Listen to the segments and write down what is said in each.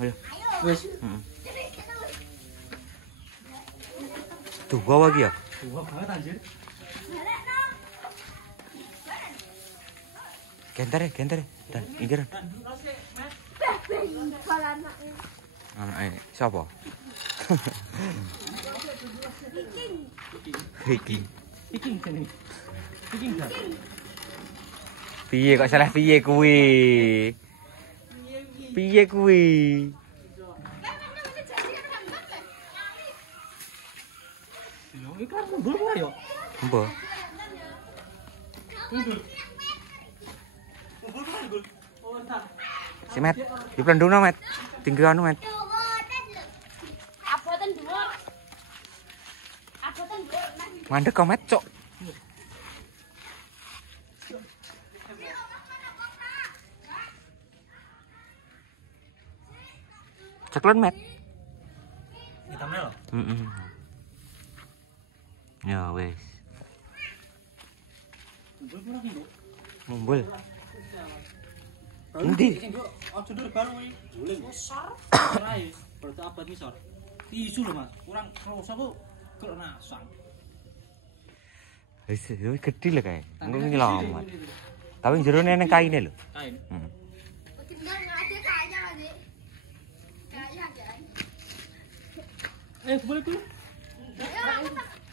Ayo. Wis. Tuh bawa lagi ya. Dua banget anjir. Genter. Dan inggir. Anake sapa? Viking. Viking jenenge. Viking gak? Piye kok salah piye kuwi? Piye kuwi? Yo iki kan mundur wae yo. Mbah. Mundur. Mundur kan gol. Oh entar. Si Met, di pelendung Met. Tinggi anu Met. Aboten dhuwur. Aboten dhuwur. Mandek kok Met, cok. Ceklen Met. Hitamnya lho. Ya wes. Mundur pula ki, Mumbul. Endi? Aja ndur baru iki. Guling. Besar. Rai, berarti abad misor. Tisu lho, Mas. Kurang kroso kok kok nasang. Wis gede lho kae. Engko ngilamat. Tapi jero neng kaine lho. Kain. Tinggal ngade kayaknya lagi. Kayaknya kan. Boleh tuh.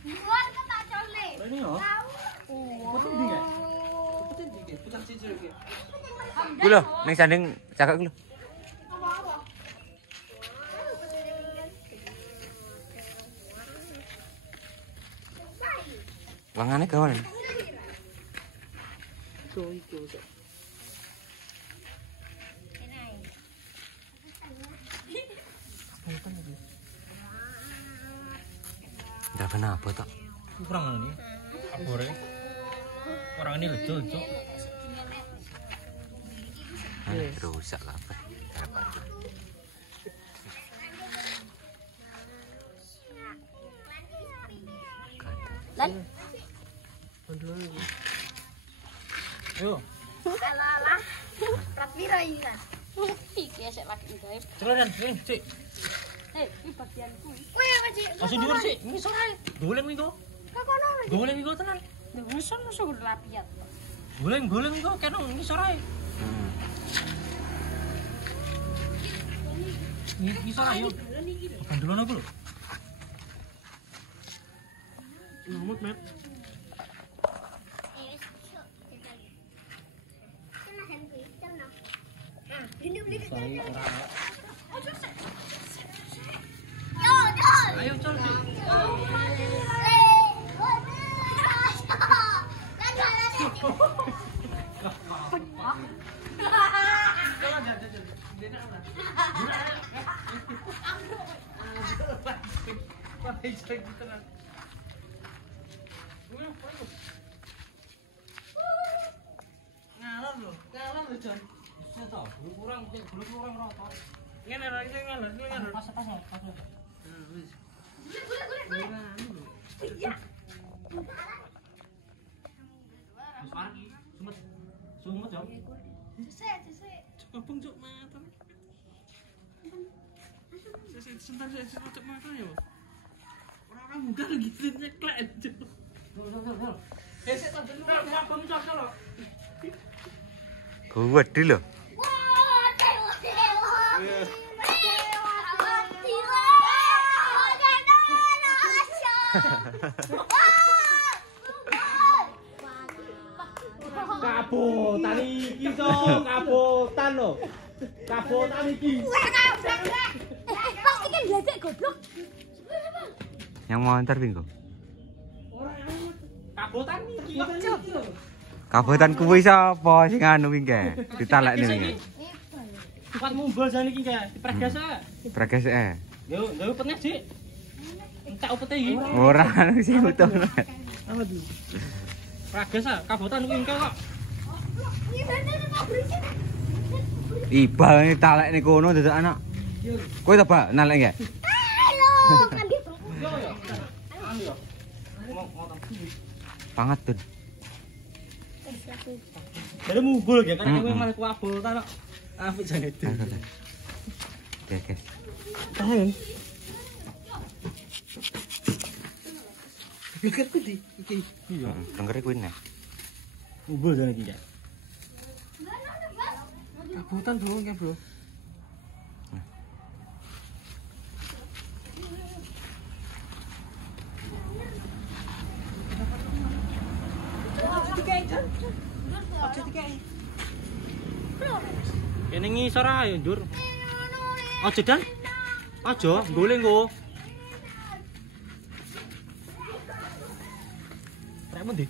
Luar kan tak cole. Ini yo. Betul ndi kae? Betul ndi? Putar cincin iki. Ku lho, ning sanding cakak ku lho. Apa-apa. Wangane gawan. Itu. Ndak kenapa tok. Kurang ini. Abore. Orang ini lucu, Cuk. Rusak kabeh. Lan. Ayo. Alalah. Prat piro iki kan? Iki sik lagi gawe. Celonan, Cik. Iki bagianku. Kowe apa, Cik? Langsung dhuwur, Cik. Ngisor ae. Goleng minggu. Kok kono lho? Goleng minggu tenan. Ngisor musuh rapiat. Goleng minggu kene ngisor ae. Ngisor ae yo. Bandulan aku lho. Ngamut, Met. Sorry, ayo col ngalor lho Jon. Kurang rata. Ngene ra iki ngalor. Pas. Wis. Iya. Wis pagi, sumet yo. Sik. Abang cuk mata. Sebentar cuk mata yo. Orang muda gitu nyeklek cuk. Sik tak dulu abang cuk lho. Gede lho. Kabotan iki dong, kabotan lho. Kabotan iki. Kok iki gledek goblok. Yang mau antar Bingo. Kabotan iki. Kabotan kuwi sapa sing anu wingi? Ditalekne wingi. Cepat mumbul jane iki kae, dipregas ae. Preges e. Yo, penes, Dik. Entak upete iki. Ora anu sing utuh. Apa tuh? Pregas ah, kabotan kuwi engke kok. Iba talekne kono dadak anak. Kowe ta, Pak, nalek nggih? Halo, kan gitu. Yo. Anu yo. Pangatun. Jadi mumbul ya kan kowe malah kuabol ta kok. Apik jane itu. Oke. Tahan. Pikir ku di iki. Iya. Dengar kuwi nek. Ubul jane iki ya. Kabutan bro, ya bro. Kene ngisor ae, Ndur. Aja dan. Aja, goleng kok. Rek ndi?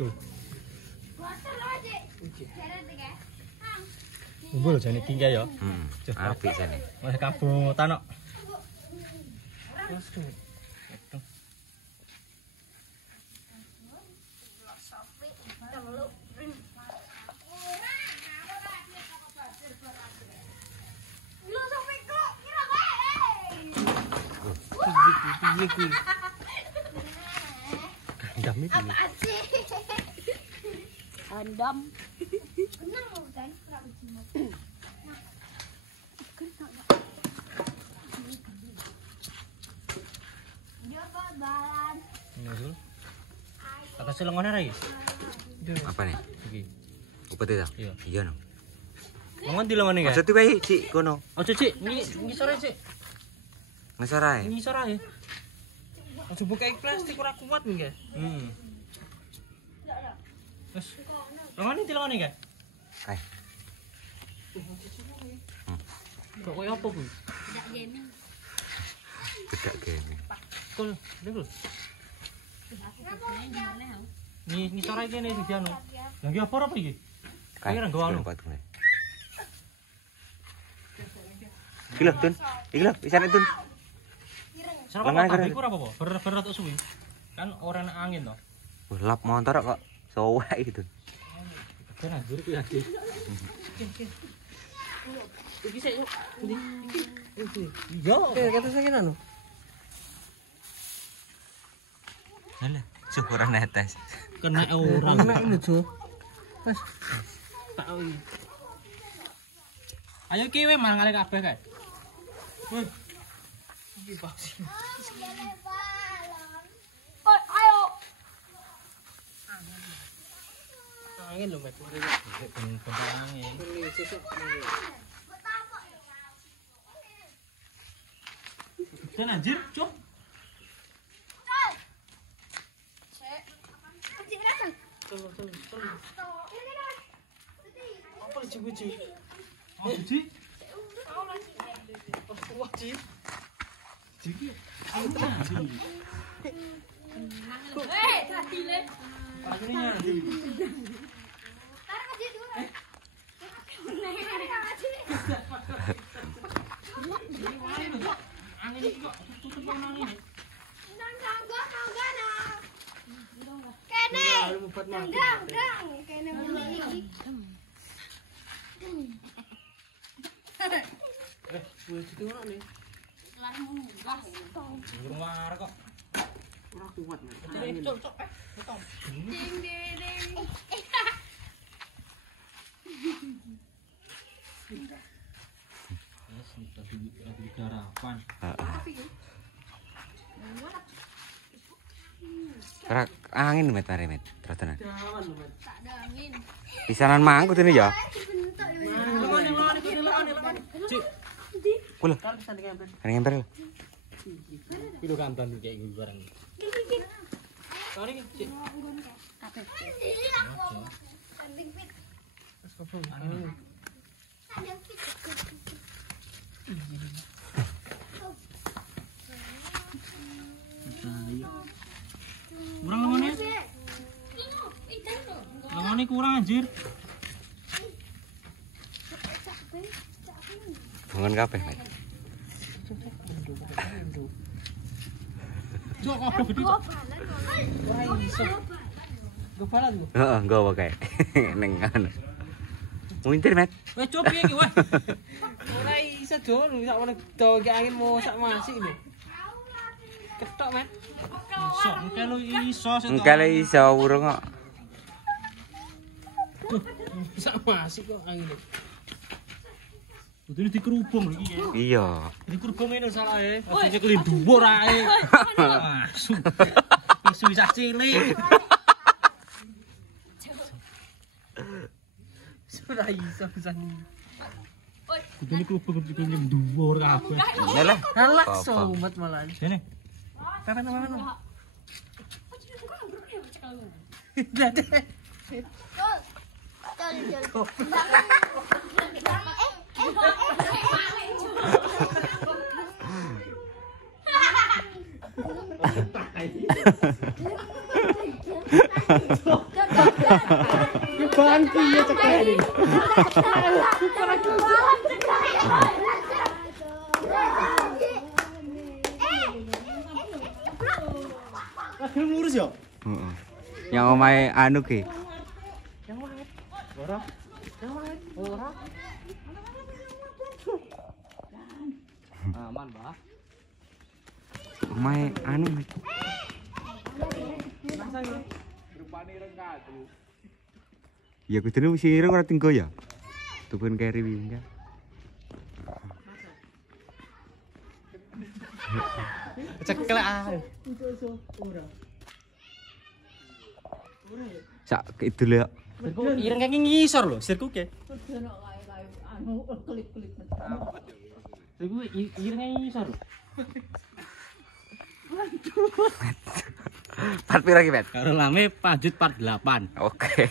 Tuh. Umbul jane iki ya. Apik jane. Wis kabutan kok. Piye kuwi? Kandam iki. Apa sih? Kandam. Tenang loh, kan? Dia balan. Nurul. Atas lengone ra iki? Apa nih? Iki. Upet itu? Iya. Iya no. Lengon di lengone Aja kae. tuh bae Cik kono. Aja Cik, ngisor ae Cik. Ngesor ae. Ngisor ae. Aja buka iki plastik ora kuat nggih. Wes. Lengone di lengone kae. Kae. Kok koyo apa kuwi? Tidak gaming. Bedak game. Kul, lho. Ngisor ae kene di anu. Lah iki apa iki? Kae. Iki ra nggo anu. Iki lho, Tun. Iki lho, isane Tun. Sarap Lengan apa? keren. Iku ora apa? Berat tok suwi. Kan ora enak angin to. Lap motor kok sowek gitu. Kan anjir ku yakin. Iki sik yuk. Iki. Iya, kata saya anu. Halah, syukur netes. Kena orang. Kena ini, Jo. Pas. Tak oi. Ayo ki we mangale kabeh kae. Woi. Iki vaksin. Oh, ayo. Angin lho, Met. Ben angin. Dan anjir, Cuk. Tolong. Apa lucu-lucu? Oh, Ji? Wah, Ji. Ji. Tadi le. Pastinya, Ji. Taruh aja dulu. Angin iki kok tutup angin. Kene. Dang. Kene mulai. Wes itu ora nih. Lah munggah. Luar kok. Ora kuat, Mas. Cok. Ding ding. Yes, lagi garapan. Ora angin met mari met. Terus tenan. Dawan lho, Mas. Tak ada angin. Pisanan mangkut ini ya. Lengan. Cik. Kula. Kan sanding ember. Kan ngemper lho. Kilo kampan kayak gitu barang. Sorry, Cik. Kabeh. Sanding fit. Wes kobong. Angin. Sanding fit. Kurang lengone. Lengone kurang anjir. Bangun kabeh met. Cok, kok gede cok. Ora iso. Go balan lu. Heeh, nggawa kae. Ning anu. Muntir met. Wes cok piye iki wes. Ora iso do, sak meneh do iki angin mosak masih lho. Ketok, men. Iso, engke lu iso sik. Engke le iso urung kok. Sak masih kok angin. Kudune dikerubung iki ya. Iya. Dikerubung ngene salahe. Asine keli dhuwur ae. Asu. Isu isa cilik. Sudah iso pisan. Kudune kerubung kudune dhuwur kabeh. Yalah. Halak Apa-apa. somat malah. Sini. Papan. Bangki ya cekali. Lagi lurus ya? Heeh. Yang omahe anu ki. Ora. Aman, Mbah. Omahe anu. Ya kudune wis ireng ora tinggo ya. Tukun keri wingi. Ceklek ah. Sak kidul ya. Ireng kaki ngisor lho, sirku ke. Sirku ireng ngisor lho. Part pira ki, Bet? Karo lame pajut part 8. Oke.